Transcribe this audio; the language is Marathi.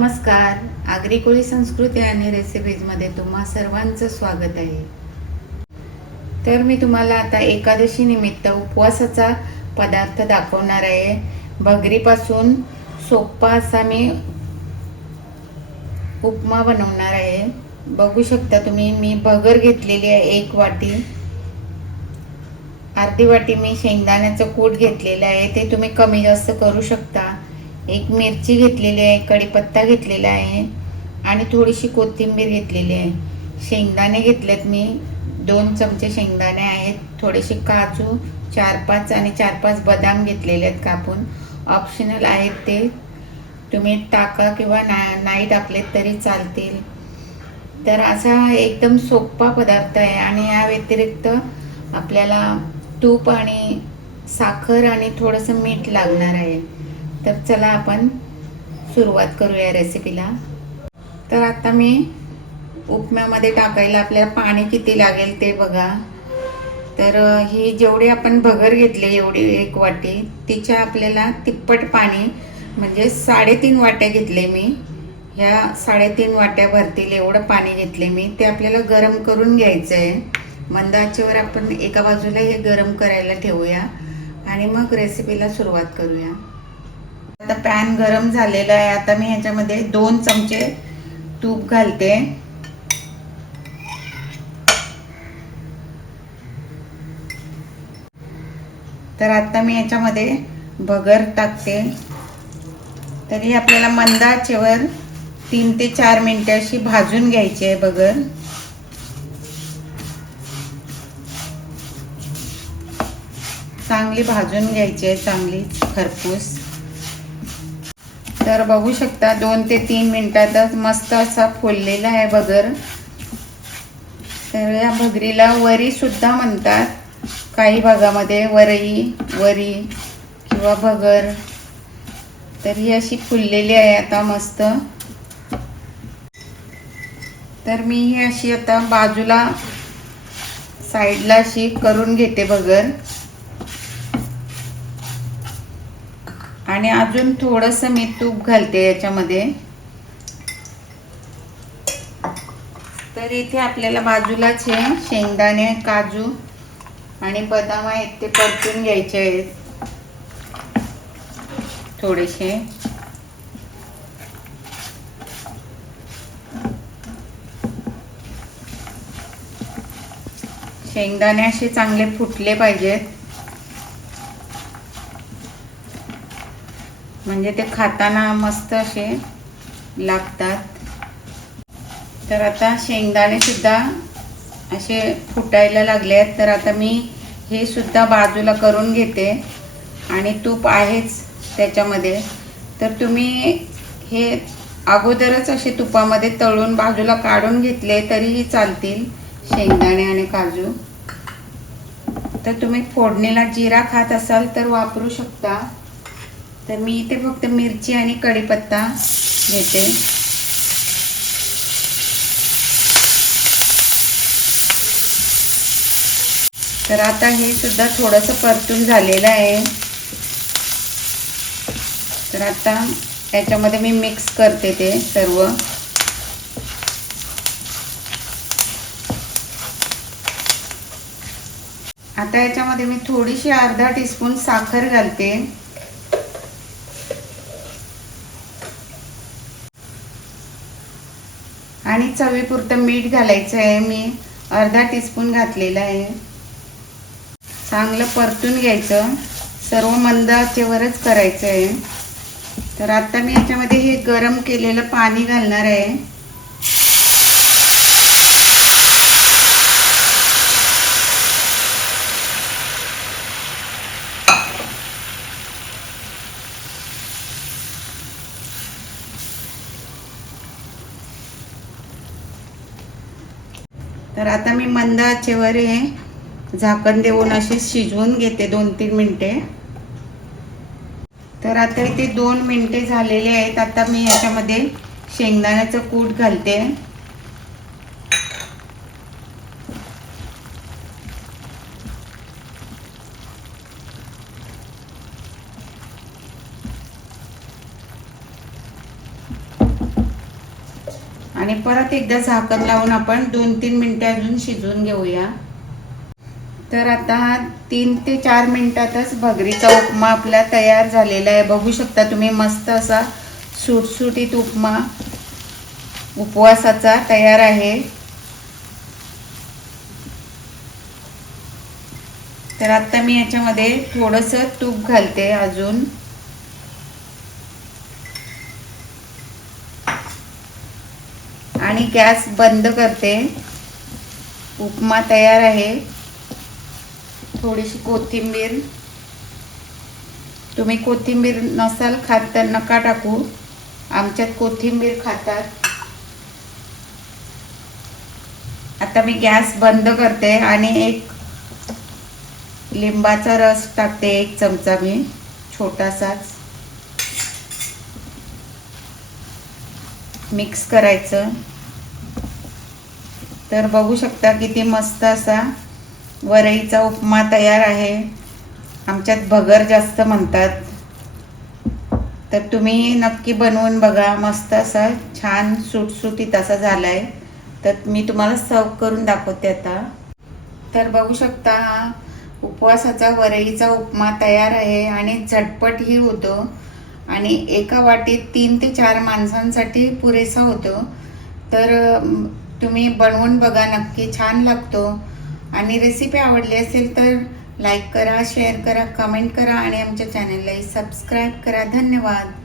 नमस्कार. आग्रिकोळी संस्कृती आणि रेसिपीजमध्ये तुम्हा सर्वांचं स्वागत आहे. तर मी तुम्हाला आता एकादशी निमित्त उपवासाचा पदार्थ दाखवणार आहे. भगरीपासून सोप्पा असा मी उपमा बनवणार आहे. बघू शकता तुम्ही मी भगर घेतलेली आहे एक वाटी. अर्धी वाटी मी शेंगदाण्याचं कूट घेतलेलं आहे. ते तुम्ही कमी जास्त करू शकता. एक मिरची घेतलेली आहे कढीपत्ता घेतलेला आहे आणि थोडीशी कोथिंबीर घेतलेली आहे. शेंगदाणे घेतलेत मी. दोन चमचे शेंगदाणे आहेत. थोडेसे काजू चार पाच आणि चार पाच बदाम घेतलेले आहेत कापून. ऑप्शनल आहेत ते. तुम्ही टाका किंवा ना नाही टाकलेत तरी चालतील. तर असा एकदम सोपा पदार्थ आहे आणि या व्यतिरिक्त आपल्याला तूप आणि साखर आणि थोडंसं मीठ लागणार आहे. तर चला आपण सुरुवात करूया रेसिपीला तर आता मी उपम्यामध्ये टाकायला आपल्याला पाणी किती लागेल ते बघा. तर ही जेवढी आपण भगर घेतली एवढी एक वाटी तिच्या आपल्याला तिप्पट पाणी म्हणजे साडेतीन वाट्या घेतले मी. ह्या साडेतीन वाट्या भरतील एवढं पाणी घेतले मी. ते आपल्याला गरम करून घ्यायचं आहे मंदाचेवर आपण एका बाजूला हे गरम करायला ठेवूया. आणि मग रेसिपीला सुरुवात करूया. आता पॅन गरम झालेला आहे. आता मी ह्याच्यामध्ये दोन चमचे तूप घालते. तर आता मी याच्यामध्ये भगर टाकते. तरी आपल्याला मंदाचेवर तीन ते चार मिनिटं अशी भाजून घ्यायची आहे भगर. चांगली भाजून घ्यायची आहे चांगली खरपूस. तर बघू शकता दोन ते तीन मिनटातच मस्त असा फोललेला आहे भगर तर या भगरीला वरी सुद्धा म्हणतात काही भागामध्ये वरई वरी किंवा भगर तर ही अशी फुललेली आहे आता मस्त. तर मी ही अशी आता बाजूला साईडला अशी करून घेते भगर आणि अजून थोडंसं मी तूप घालते याच्यामध्ये. तर इथे आपल्याला बाजूलाच हे शेंगदाणे काजू आणि बदाम आहेत ते परतून घ्यायचे आहेत. थोडेसे. शेंगदाणे असे चांगले फुटले पाहिजेत. म्हणजे ते खाताना मस्त असे लागतात. तर आता शेंगदाणे सुद्धा असे फुटायला लागले आहेत. तर आता मी हे सुद्धा बाजूला करून घेते. आणि तूप आहेच त्याच्यामध्ये. तर तुम्ही हे अगोदरच असे तुपामध्ये तळून बाजूला काढून घेतले तरीही चालतील शेंगदाणे आणि काजू. तर तुम्ही फोडणीला जिरा खात असाल तर वापरू शकता. तर मी इथे फक्त मिरची आणि कढीपत्ता घेते. तर आता हे सुद्धा थोडंसं परतून झालेलं आहे. तर आता याच्यामध्ये मी मिक्स करते ते सर्व. आता याच्यामध्ये मी थोडीशी अर्धा टीस्पून साखर घालते. आणि चवीपुरतं मीठ घालायचं आहे मी अर्धा टीस्पून घातलेलं आहे. चांगलं परतून घ्यायचं. सर्व मंदाचेवरच करायचं आहे तर आता मी याच्यामध्ये हे गरम केलेलं पाणी घालणार आहे. तर आता मी मंद आचेवर हे झाकण देऊन अशी शिजवून घेते दोन तीन मिनटे. तर आता इथे दोन मिनटे झालेले आहेत. आता मी याच्यामध्ये शेंगदाण्याचं कूट घालते. आणि परत एकदा झाकण लावून आपण दोन तीन मिनटं अजून शिजवून घेऊया. तर आता हा तीन ते चार मिनिटातच भगरीचा उपमा आपला तयार झालेला आहे. बघू शकता तुम्ही मस्त असा सुटसुटीत उपमा उपवासाचा तयार आहे. तर आता मी याच्यामध्ये थोडंसं तूप घालते अजून. आणि गॅस बंद करते. उपमा तयार आहे. थोडीशी कोथिंबीर. तुम्ही कोथिंबीर नसाल खात तर नका टाकू. आमच्यात कोथिंबीर खातात. आता मी गॅस बंद करते आणि एक लिंबाचा रस टाकते एक चमचा मी छोटासाच. मिक्स करायचं. तर बघू शकता किती मस्त असा वरईचा उपमा तयार आहे. आमच्यात भगर जास्त म्हणतात. तर तुम्ही नक्की बनवून बघा. मस्त असा छान सुटसुटीत असा आहे तर मी तुम्हाला सर्व करून दाखवते आता. तर बघू शकता हा उपवासाचा वरईचा उपमा तयार आहे आणि झटपटही होतो. आणि एका वाटीत तीन ते चार माणसांसाठी पुरेसा होतो. तर तुम्ही बनवून बघा नक्की छान लागतो. आणि रेसिपी आवडली असेल तर लाईक करा शेअर करा कमेंट करा आणि आमच्या चॅनललाही सबस्क्राईब करा. धन्यवाद.